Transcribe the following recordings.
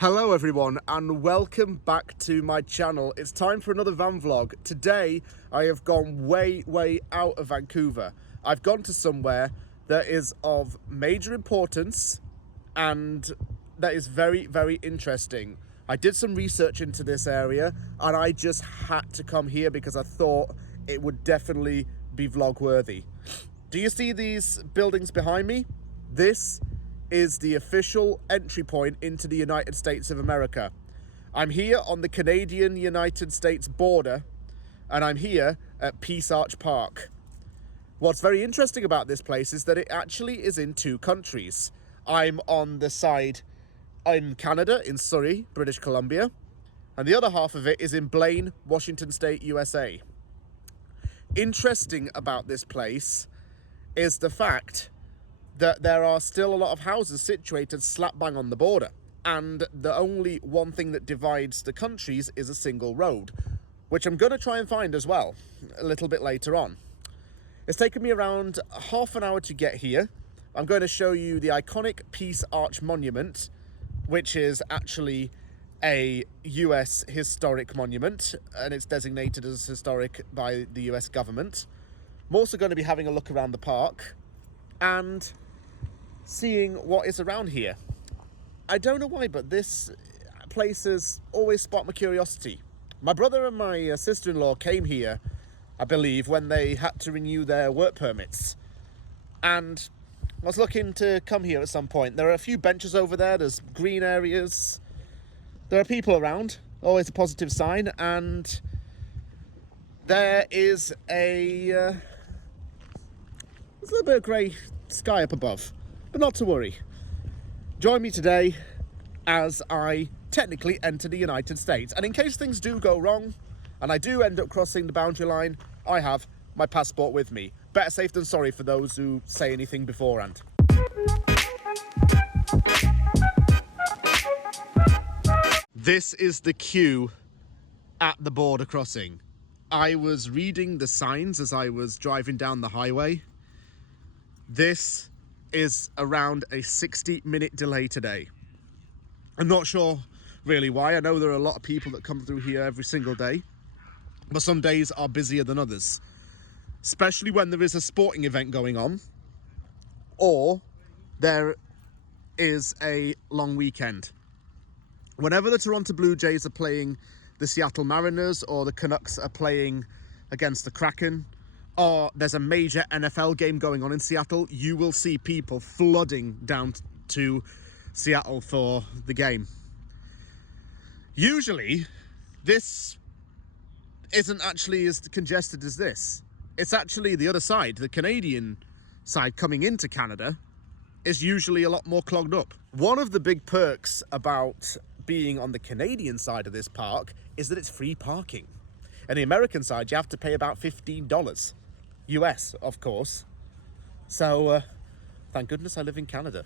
Hello everyone and welcome back to my channel. It's time for another van vlog. Today I have gone way out of Vancouver. I've gone to somewhere that is of major importance and that is very interesting. I did some research into this area and I just had to come here because I thought it would definitely be vlog worthy. Do you see these buildings behind me? This is the official entry point into the United States of America. I'm here on the Canadian-United States border, and I'm here at Peace Arch Park. What's very interesting about this place is that it actually is in two countries. I'm on the side in Canada, in Surrey, British Columbia, and the other half of it is in Blaine, Washington State, USA. Interesting about this place is the fact that there are still a lot of houses situated slap bang on the border, and the only one thing that divides the countries is a single road, which I'm going to try and find as well a little bit later on. It's taken me around half an hour to get here. I'm going to show you the iconic Peace Arch Monument, which is actually a US historic monument, and it's designated as historic by the US government. I'm also going to be having a look around the park and seeing what is around here. I don't know why, but this place has always sparked my curiosity. My brother and my sister-in-law came here, I believe, when they had to renew their work permits. And I was looking to come here at some point. There are a few benches over there, there's green areas. There are people around, always a positive sign, and there is there's a little bit of grey sky up above. But not to worry. Join me today as I technically enter the United States. And in case things do go wrong, and I do end up crossing the boundary line, I have my passport with me. Better safe than sorry for those who say anything beforehand. This is the queue at the border crossing. I was reading the signs as I was driving down the highway. This is around a 60-minute delay today. I'm not sure really why. I know there are a lot of people that come through here every single day, but some days are busier than others, especially when there is a sporting event going on or there is a long weekend. Whenever the Toronto Blue Jays are playing the Seattle Mariners or the Canucks are playing against the Kraken, or there's a major NFL game going on in Seattle, you will see people flooding down to Seattle for the game. Usually, this isn't actually as congested as this. It's actually the other side, the Canadian side coming into Canada, is usually a lot more clogged up. One of the big perks about being on the Canadian side of this park is that it's free parking. And the American side, you have to pay about $15. US, of course. So, thank goodness I live in Canada.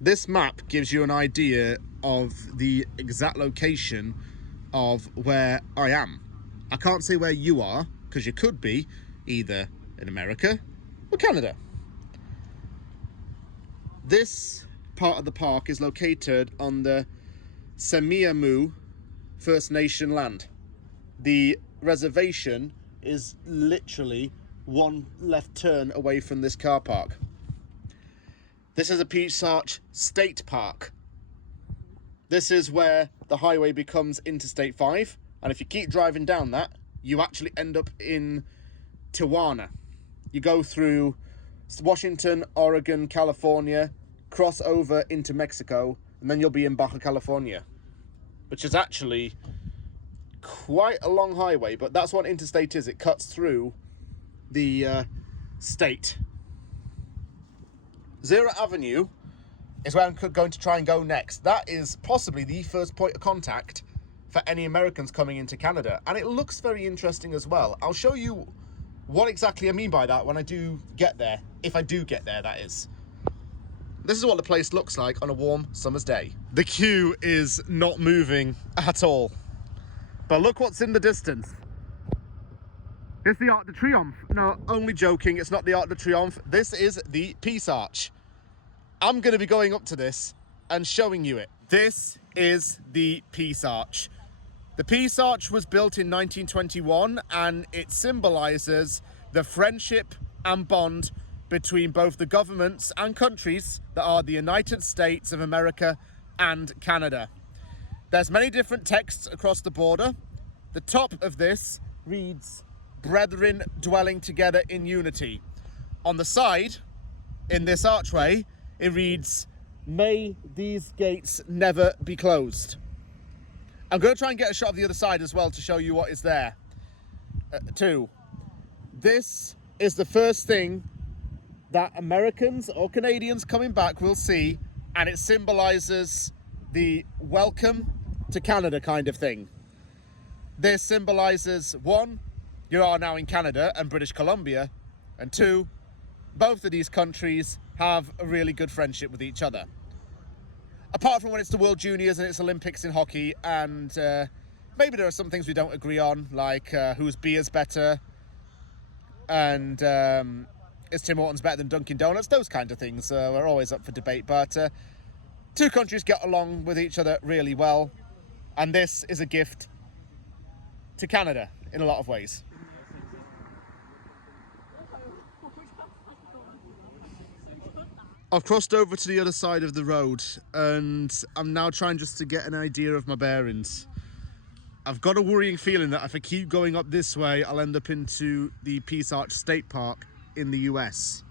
This map gives you an idea of the exact location of where I am. I can't say where you are, because you could be either in America or Canada. This part of the park is located on the Semiahmoo First Nation land. The reservation is literally one left turn away from this car park. This is a Peace Arch State Park. This is where the highway becomes Interstate 5, and if you keep driving down that, you actually end up in Tijuana. You go through Washington, Oregon, California, cross over into Mexico, and then you'll be in Baja California, which is actually quite a long highway, but that's what Interstate is. It cuts through the state. Zero Avenue is where I'm going to try and go next. That is possibly the first point of contact for any Americans coming into Canada, and it looks very interesting as well. I'll show you what exactly I mean by that when I do get there, if I do get there, that is. This is what the place looks like on a warm summer's day. The queue is not moving at all, but look what's in the distance. It's the Arc de Triomphe. No, only joking, it's not the Arc de Triomphe. This is the Peace Arch. I'm going to be going up to this and showing you it. This is the Peace Arch. The Peace Arch was built in 1921 and it symbolises the friendship and bond between both the governments and countries that are the United States of America and Canada. There's many different texts across the border. The top of this reads, "Brethren dwelling together in unity." On the side, in this archway, it reads, "May these gates never be closed." I'm going to try and get a shot of the other side as well to show you what is there too. This is the first thing that Americans or Canadians coming back will see, and it symbolises the welcome to Canada kind of thing. This symbolises, one, you are now in Canada and British Columbia, and two, both of these countries have a really good friendship with each other. Apart from when it's the World Juniors and it's Olympics in hockey, and maybe there are some things we don't agree on, like whose beer's better, and is Tim Hortons better than Dunkin' Donuts? Those kind of things are always up for debate, but two countries get along with each other really well, and this is a gift to Canada in a lot of ways. I've crossed over to the other side of the road and I'm now trying just to get an idea of my bearings. I've got a worrying feeling that if I keep going up this way, I'll end up into the Peace Arch State Park in the US.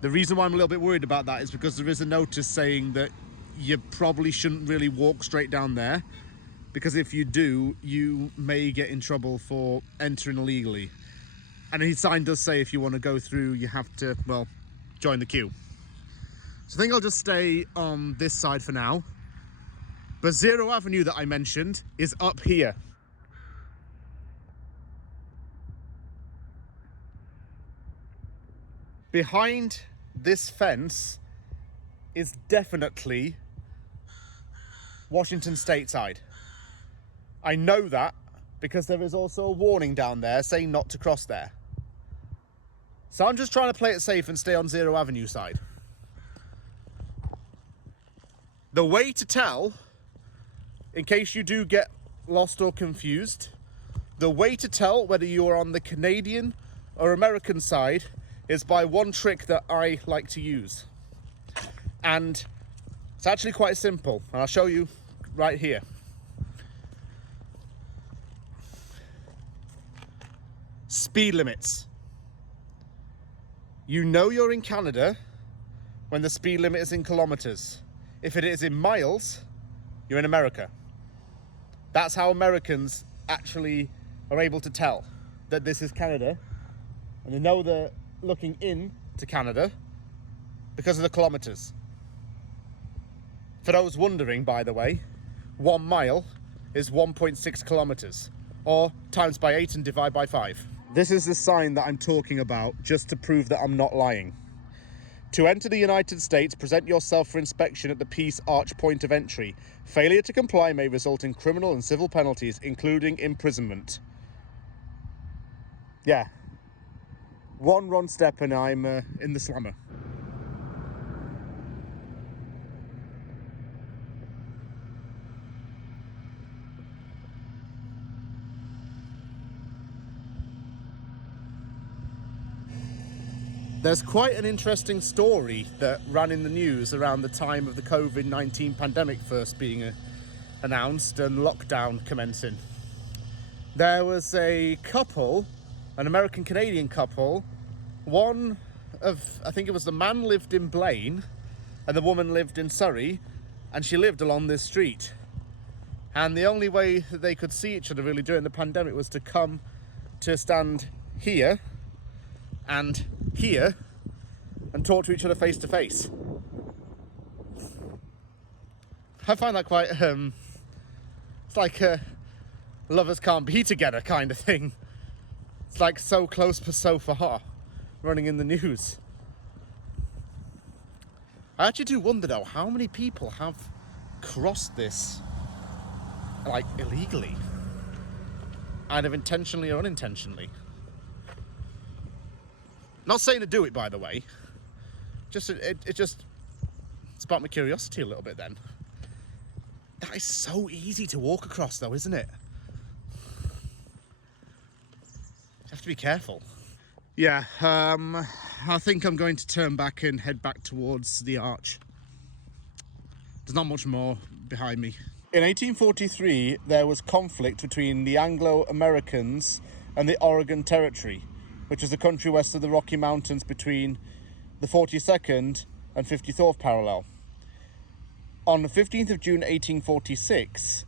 The reason why I'm a little bit worried about that is because there is a notice saying that you probably shouldn't really walk straight down there, because if you do, you may get in trouble for entering illegally. And his sign does say if you want to go through, you have to, well, join the queue. So I think I'll just stay on this side for now. But Zero Avenue that I mentioned is up here. Behind this fence is definitely Washington State side. I know that because there is also a warning down there saying not to cross there. So I'm just trying to play it safe and stay on Zero Avenue side. The way to tell, in case you do get lost or confused, the way to tell whether you are on the Canadian or American side is by one trick that I like to use. And it's actually quite simple, and I'll show you right here. Speed limits. You know you're in Canada when the speed limit is in kilometers. If it is in miles, you're in America. That's how Americans actually are able to tell that this is Canada, and they know they're looking in to Canada because of the kilometers. For those wondering, by the way, 1 mile is 1.6 kilometers, or times by 8 and divide by 5. This is the sign that I'm talking about, just to prove that I'm not lying. To enter the United States, present yourself for inspection at the Peace Arch point of entry. Failure to comply may result in criminal and civil penalties, including imprisonment. Yeah. One wrong step and I'm in the slammer. There's quite an interesting story that ran in the news around the time of the COVID-19 pandemic first being announced and lockdown commencing. There was a couple, an American-Canadian couple. One of, I think it was the man lived in Blaine and the woman lived in Surrey, and she lived along this street. And the only way that they could see each other really during the pandemic was to come to stand here and here and talk to each other face to face. I find that quite it's like lovers can't be together kind of thing. It's like so close but so far, running in the news. I actually do wonder though, how many people have crossed this like illegally, either intentionally or unintentionally. Not saying to do it, by the way. Just it just sparked my curiosity a little bit then. That is so easy to walk across though, isn't it? You have to be careful. Yeah, I think I'm going to turn back and head back towards the arch. There's not much more behind me. In 1843, there was conflict between the Anglo-Americans and the Oregon Territory, which is the country west of the Rocky Mountains between the 42nd and 54th parallel. On the 15th of June 1846,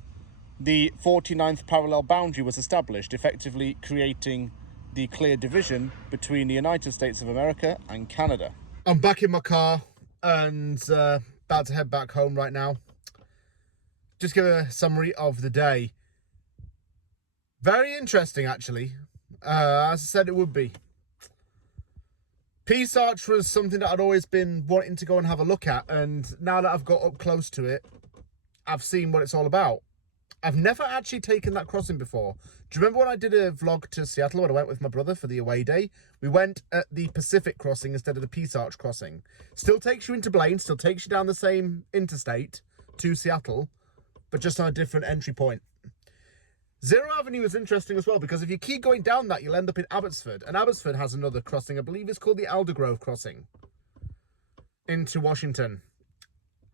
the 49th parallel boundary was established, effectively creating the clear division between the United States of America and Canada. I'm back in my car and about to head back home right now. Just give a summary of the day. Very interesting, actually. As I said it would be. Peace Arch was something that I'd always been wanting to go and have a look at, and now that I've got up close to it, I've seen what it's all about. I've never actually taken that crossing before. Do you remember when I did a vlog to Seattle when I went with my brother for the away day? We went at the Pacific crossing instead of the Peace Arch crossing. Still takes you into Blaine, still takes you down the same interstate to Seattle, but just on a different entry point. Zero Avenue is interesting as well, because if you keep going down that, you'll end up in Abbotsford. And Abbotsford has another crossing, I believe it's called the Aldergrove crossing, into Washington.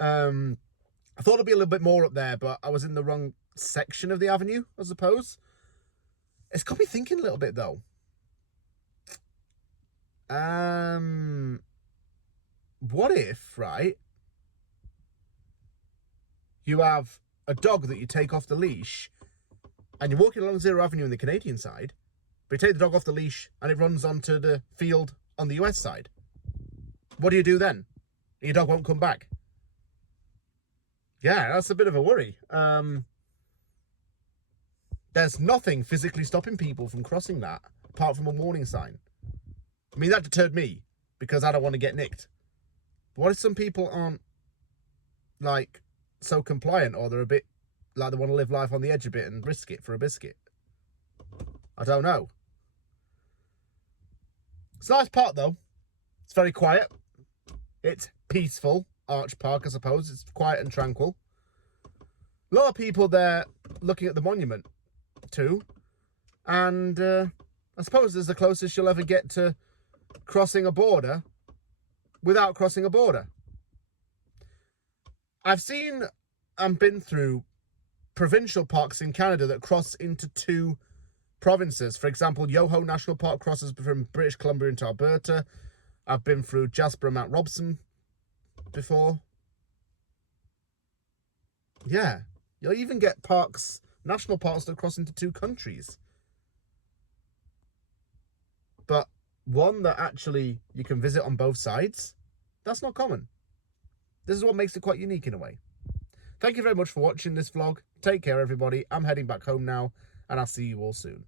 I thought there'd be a little bit more up there, but I was in the wrong section of the avenue, I suppose. It's got me thinking a little bit, though. What if, right, you have a dog that you take off the leash, and you're walking along Zero Avenue on the Canadian side, but you take the dog off the leash and it runs onto the field on the US side? What do you do then? Your dog won't come back. Yeah, that's a bit of a worry. There's nothing physically stopping people from crossing that, apart from a warning sign. I mean, that deterred me, because I don't want to get nicked. But what if some people aren't, like, so compliant, or they're a bit like they want to live life on the edge a bit and risk it for a biscuit? I don't know. It's a nice park, though. It's very quiet. It's peaceful. Arch Park, I suppose. It's quiet and tranquil. A lot of people there looking at the monument, too. And I suppose it's the closest you'll ever get to crossing a border without crossing a border. I've seen and been through provincial parks in Canada that cross into two provinces. For example, Yoho National Park crosses from British Columbia into Alberta. I've been through Jasper and Mount Robson before. Yeah, you'll even get parks, national parks, that cross into two countries. But one that actually you can visit on both sides, that's not common. This is what makes it quite unique in a way. Thank you very much for watching this vlog. Take care, everybody. I'm heading back home now, and I'll see you all soon.